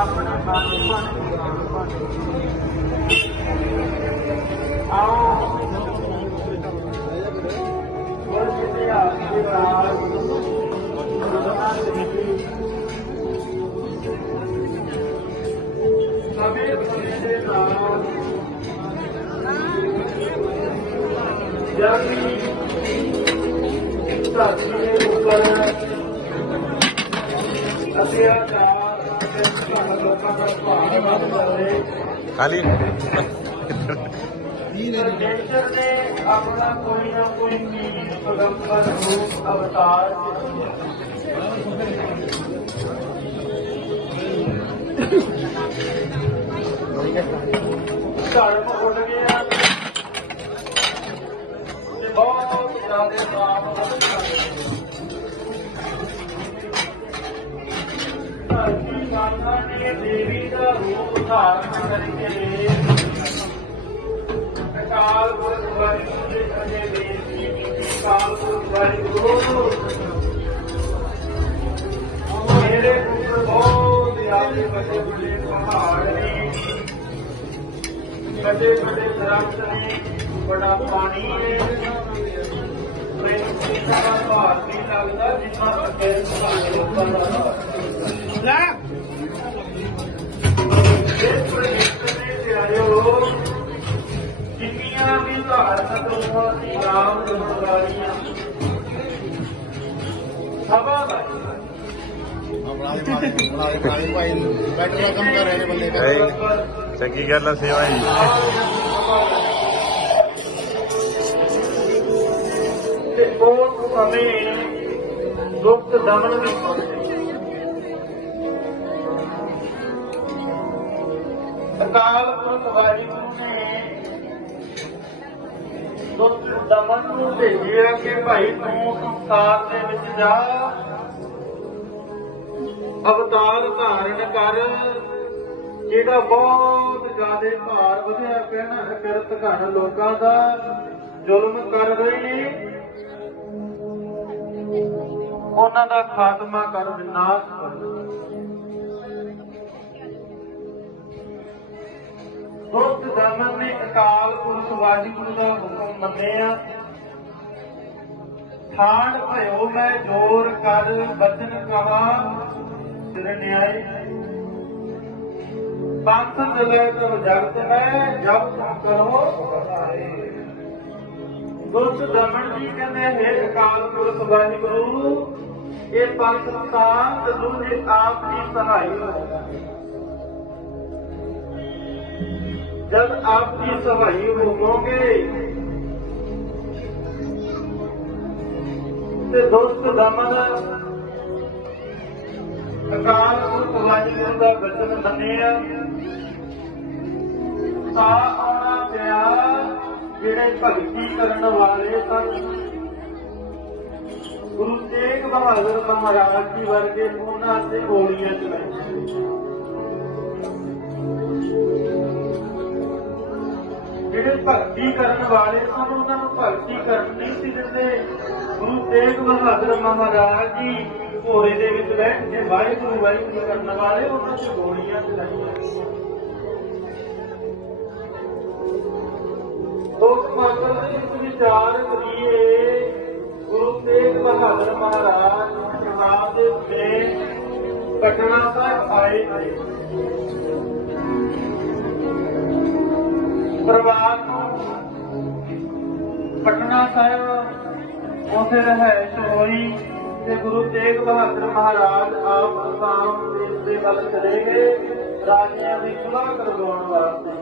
ਆਪਣੇ ਬਾਪਨ ਆਓ ਵਰਜਿਤੇ ਆਸੀ ਰਾਜ ਗੁਰਦਨਾ ਦੇਵੀ ਸਭੇ ਸਭੇ ਦੇ ਨਾਲ ਜਦ ਧਰਤੀ ਦੇ ਉੱਪਰ ਅਤਿਆਚਾਰ ਅਤੇ ਖਾਲੀ? ਪਰਮੇਸ਼ਰ ਨੇ ਆਪਣਾ ਕੋਈ ਨਾ ਕੋਈ ਨੀਚ ਪਗੰਬਰ ਰੂਪ ਅਵਤਾਰ ਧਰਮ ਉੱਡ ਗਿਆ। ਤੇ ਬਹੁਤ ਜ਼ਿਆਦਾ ਪਾਪ ਰੂਪ ਧਾਰਨ ਕਰਕੇ ਅਕਾਲ ਪੁਰਖ ਵਾਹਿਗੁਰੂ ਦੇ ਅਜੇ ਬੇਨਤੀ ਕੀਤੀ ਅਕਾਲ ਪੁਰਖ ਵਾਹਿਗੁਰੂ ਮੇਰੇ ਉੱਪਰ ਬਹੁਤ ਜ਼ਿਆਦਾ ਵੱਡੇ ਵੱਡੇ ਪਹਾੜ ਨੇ ਵੱਡੇ ਵੱਡੇ ਦਰਖਤ ਨੇ ਬੜਾ ਪਾਣੀ ਹੈ ਮੈਨੂੰ ਕਿਸੇ ਦਾ ਭਾਰ ਨਹੀਂ ਲੱਗਦਾ ਜਿੰਨਾ ਅੱਗੇ ਸਾਡੇ ਲੋਕਾਂ ਦਾ ਸਭਾ ਦਾ ਚੰਗੀ ਗੱਲ ਆ ਸੇਵਾ ਜੀ। ਤੇ ਉਹ ਸਮੇਂ ਦੁੱਖ ਦਮਨ ਵੀ ਅਕਾਲ ਪੁਰਖ ਵਾਹਿਗੁਰੂ ਨੇ ਦਮਨ ਨੂੰ ਭੇਜਿਆ ਕਿ ਭਾਈ ਤੂੰ ਸੰਸਾਰ ਦੇ ਵਿੱਚ ਜਾ। ਅਵਤਾਰ ਧਾਰਨ ਕਰ ਜਿਹੜਾ ਬਹੁਤ ਜ਼ਿਆਦਾ ਭਾਰ ਵਧਿਆ ਪਿਆ ਨਾ ਕਿਰਤ ਘਣ ਲੋਕਾਂ ਦਾ, ਜ਼ੁਲਮ ਕਰ ਰਹੇ। ਨੇ ਉਹਨਾਂ ਦਾ ਖਾਤਮਾ ਕਰ ਵਿਨਾਸ਼ ਦੁੱਧ ਦਮਨ ਨੇ ਅਕਾਲ ਪੁਰਖ ਵਾਹਿਗੁਰੂ ਦਾ ਹੁਕਮ ਮੰਨਿਆ। ਠਾਣ ਭਇਓ ਮੈਂ ਜੋਰ ਕਰ, ਬਚਨ ਕਹਾ ਸਿਰ ਪੰਥ ਚਲੇ ਤੋ ਜਗਤ ਮੈਂ ਜਬ ਤੁਮ ਕਰੋ ਦੁੱਧ ਦਮਨ ਜੀ ਕਹਿੰਦੇ, ਹੈ ਅਕਾਲ ਪੁਰਖ ਵਾਹਿਗੁਰੂ, ਇਹ ਪੰਥ ਤਾਂ ਤਦੋਂ ਆਪ ਦੀ ਸਹਾਈ ਹੋਵੇਗਾ ਜਦ ਆਪ ਦੀ ਸਹਾਈ ਤੇ ਦੋਸਤ ਦਮਨ ਅਕਾਲ ਪੁਰਖ ਵਾਹਿਗੁਰੂ ਦਾ ਬਚਨ ਮੰਨਿਆ ਤਾਂ ਆਉਣਾ ਪਿਆ ਜਿਹੜੇ ਭਗਤੀ ਕਰਨ ਵਾਲੇ ਸਨ ਗੁਰੂ ਤੇਗ ਬਹਾਦਰ ਮਹਾਰਾਜ ਜੀ ਵਰਗੇ ਉਹਨਾਂ ਤੇ ਗੋਲੀਆਂ ਚਲਾਈਆਂ ਭਗਤੀ ਕਰਨ ਵਾਲੇ ਸਨ, ਉਹਨਾਂ ਨੂੰ ਭਗਤੀ ਕਰਨ ਨਹੀਂ ਸੀ ਦਿੰਦੇ। ਗੁਰੂ ਤੇਗ ਬਹਾਦਰ ਮਹਾਰਾਜ ਜੀ ਘੋੜੇ ਦੇ ਵਿੱਚ ਬੈਠ ਕੇ ਵਾਹਿਗੁਰੂ ਵਾਹਿਗੁਰੂ ਕਰਨ ਵਾਲੇ ਉਹਨਾਂ ਤੇ ਗੋਲੀਆਂ ਚਲਾਈਆਂ ਲੋਕ ਮਾਤਰ ਦੇ ਵਿਚਾਰ ਕਰੀਏ, ਗੁਰੂ ਤੇਗ ਬਹਾਦਰ ਮਹਾਰਾਜ ਪੰਜਾਬ ਦੇ ਉੱਤੇ ਪਟਨਾ ਸਾਹਿਬ ਆਏ ਪਰਿਵਾਰ ਸਾਹਿਬ, ਉਥੇ ਰਹਿਸ਼ ਹੋਈ ਤੇ ਗੁਰੂ ਤੇਗ ਬਹਾਦਰ ਮਹਾਰਾਜ ਆਪ ਅਸਾਮ ਦੇਸ਼ ਦੇ ਵੱਲ ਚਲੇ ਗਏ। ਰਾਜਿਆਂ ਦੀ ਸੁਲਾਹ ਕਰਵਾਉਣ ਵਾਸਤੇ